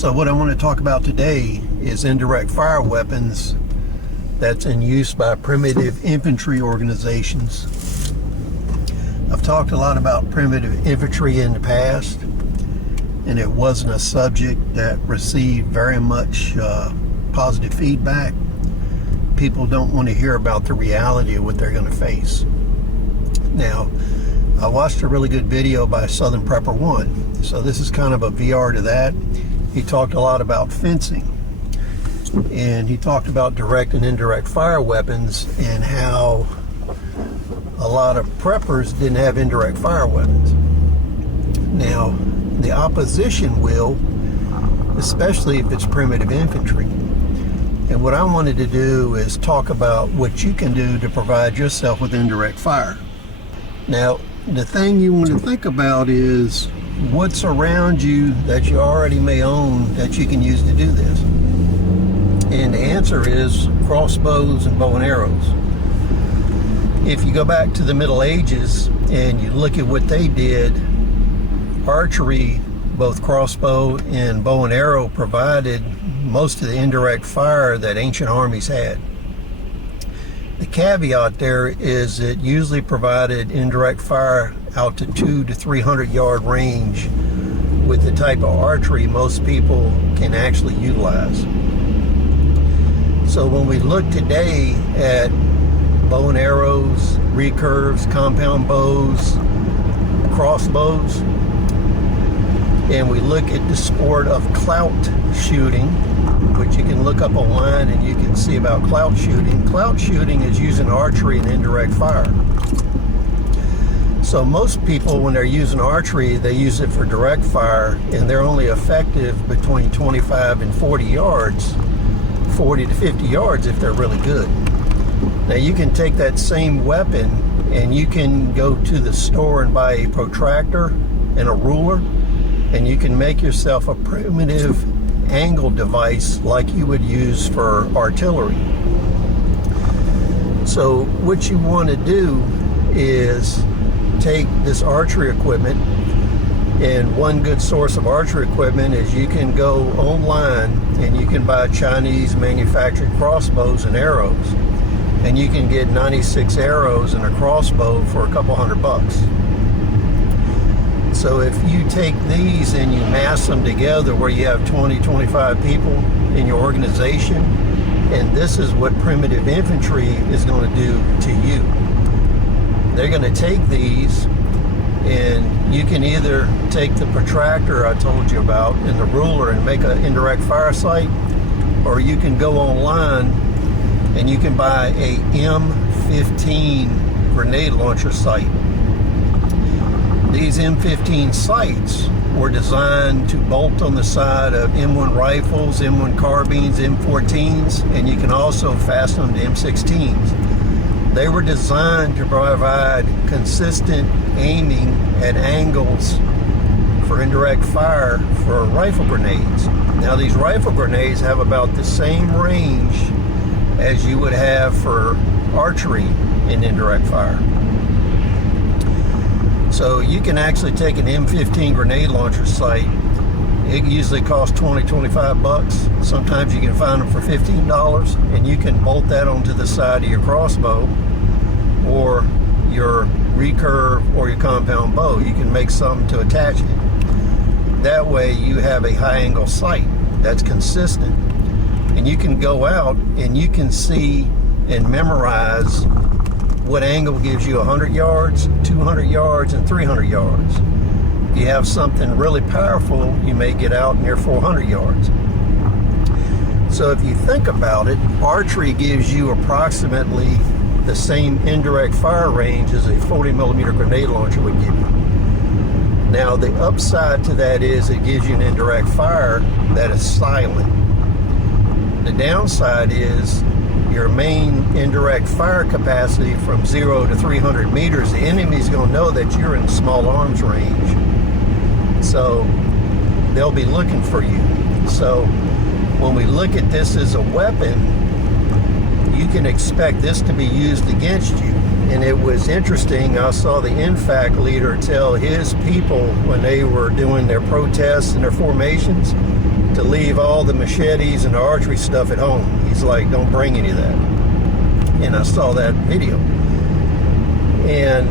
So what I want to talk about today is indirect fire weapons that's in use by primitive infantry organizations. I've talked a lot about primitive infantry in the past, and it wasn't a subject that received very much positive feedback. People don't want to hear about the reality of what they're going to face. Now, I watched a really good video by Southern Prepper 1. So this is kind of a VR to that. He talked a lot about fencing. And he talked about direct and indirect fire weapons and how a lot of preppers didn't have indirect fire weapons. Now, the opposition will, especially if it's primitive infantry. And what I wanted to do is talk about what you can do to provide yourself with indirect fire. Now, the thing you want to think about is what's around you that you already may own that you can use to do this. And the answer is crossbows and bow and arrows. If you go back to the Middle Ages and you look at what they did, archery, both crossbow and bow and arrow, provided most of the indirect fire that ancient armies had. The caveat there is it usually provided indirect fire out to 200 to 300 yard range with the type of archery most people can actually utilize. So when we look today at bow and arrows, recurves, compound bows, crossbows, and we look at the sport of clout shooting, which you can look up online and you can see about clout shooting. Clout shooting is using archery and indirect fire. So most people, when they're using archery, they use it for direct fire, and they're only effective between 25 and 40 yards, 40 to 50 yards if they're really good. Now you can take that same weapon and you can go to the store and buy a protractor and a ruler, and you can make yourself a primitive angle device like you would use for artillery. So what you want to do is take this archery equipment, and one good source of archery equipment is you can go online and you can buy Chinese manufactured crossbows and arrows, and you can get 96 arrows in a crossbow for a couple $100. So if you take these and you mass them together where you have 20, 25 people in your organization, and this is what primitive infantry is going to do to you. They're going to take these, and you can either take the protractor I told you about and the ruler and make an indirect fire sight, or you can go online and you can buy a M15 grenade launcher sight. These M15 sights were designed to bolt on the side of M1 rifles, M1 carbines, M14s, and you can also fasten them to M16s. They were designed to provide consistent aiming at angles for indirect fire for rifle grenades. Now these rifle grenades have about the same range as you would have for archery in indirect fire. So you can actually take an M15 grenade launcher sight. It usually costs 20, 25 bucks. Sometimes you can find them for $15, and you can bolt that onto the side of your crossbow or your recurve or your compound bow. You can make something to attach it. That way you have a high angle sight that's consistent, and you can go out and you can see and memorize what angle gives you 100 yards, 200 yards, and 300 yards. If you have something really powerful, you may get out near 400 yards. So if you think about it, archery gives you approximately the same indirect fire range as a 40 millimeter grenade launcher would give you. Now the upside to that is it gives you an indirect fire that is silent. The downside is your main indirect fire capacity from 0 to 300 meters, the enemy's going to know that you're in small arms range. So they'll be looking for you. So when we look at this as a weapon, you can expect this to be used against you. And it was interesting, I saw the INFAC leader tell his people when they were doing their protests and their formations, to leave all the machetes and the archery stuff at home. He's like, don't bring any of that. And I saw that video. And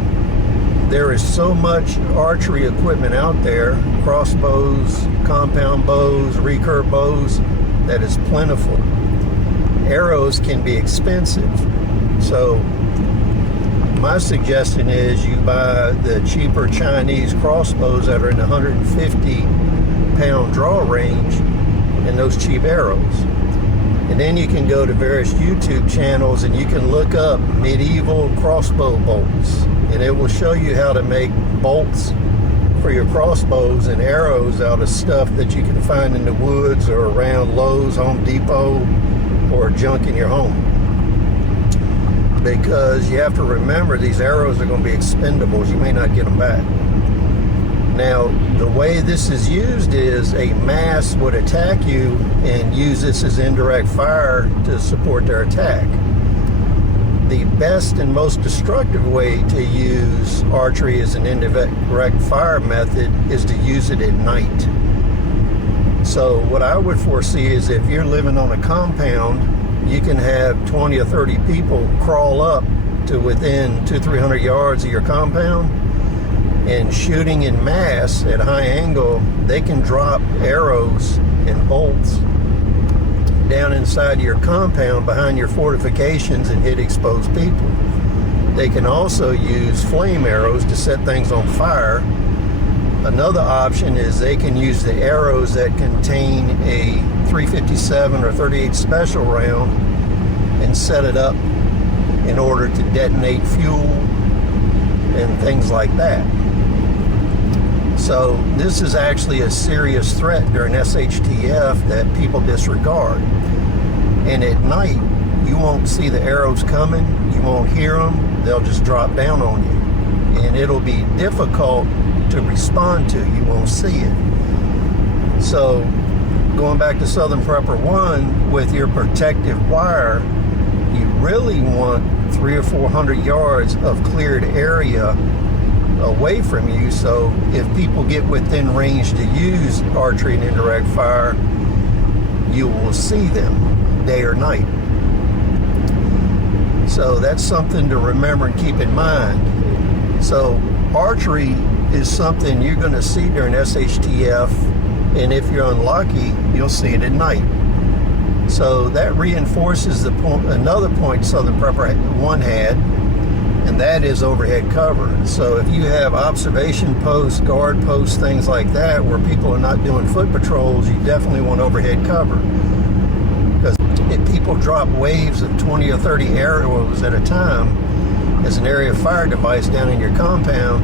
there is so much archery equipment out there, crossbows, compound bows, recurve bows, that is plentiful. Arrows can be expensive. So my suggestion is you buy the cheaper Chinese crossbows that are in the 150-pound draw range and those cheap arrows. And then you can go to various YouTube channels and you can look up medieval crossbow bolts. And it will show you how to make bolts for your crossbows and arrows out of stuff that you can find in the woods or around Lowe's, Home Depot, or junk in your home. Because you have to remember these arrows are going to be expendables. You may not get them back. Now, the way this is used is a mass would attack you and use this as indirect fire to support their attack. The best and most destructive way to use archery as an indirect fire method is to use it at night. So what I would foresee is if you're living on a compound, you can have 20 or 30 people crawl up to within 200-300 yards of your compound, and shooting in mass at high angle, they can drop arrows and bolts down inside your compound behind your fortifications and hit exposed people. They can also use flame arrows to set things on fire. Another option is they can use the arrows that contain a 357 or 38 special round and set it up in order to detonate fuel and things like that. So this is actually a serious threat during SHTF that people disregard. And at night, you won't see the arrows coming, you won't hear them, they'll just drop down on you. And it'll be difficult to respond to, you won't see it. So going back to Southern Prepper 1, with your protective wire, you really want 300 or 400 yards of cleared area away from you, so if people get within range to use archery and indirect fire, you will see them day or night. So that's something to remember and keep in mind. So archery is something you're going to see during SHTF, and if you're unlucky, you'll see it at night. So that reinforces the point, another point Southern Prepper 1 had, and that is overhead cover. So if you have observation posts, guard posts, things like that, where people are not doing foot patrols, you definitely want overhead cover. Because if people drop waves of 20 or 30 arrows at a time as an area of fire device down in your compound,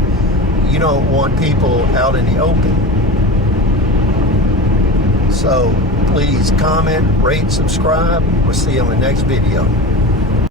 you don't want people out in the open. So please comment, rate, subscribe. We'll see you on the next video.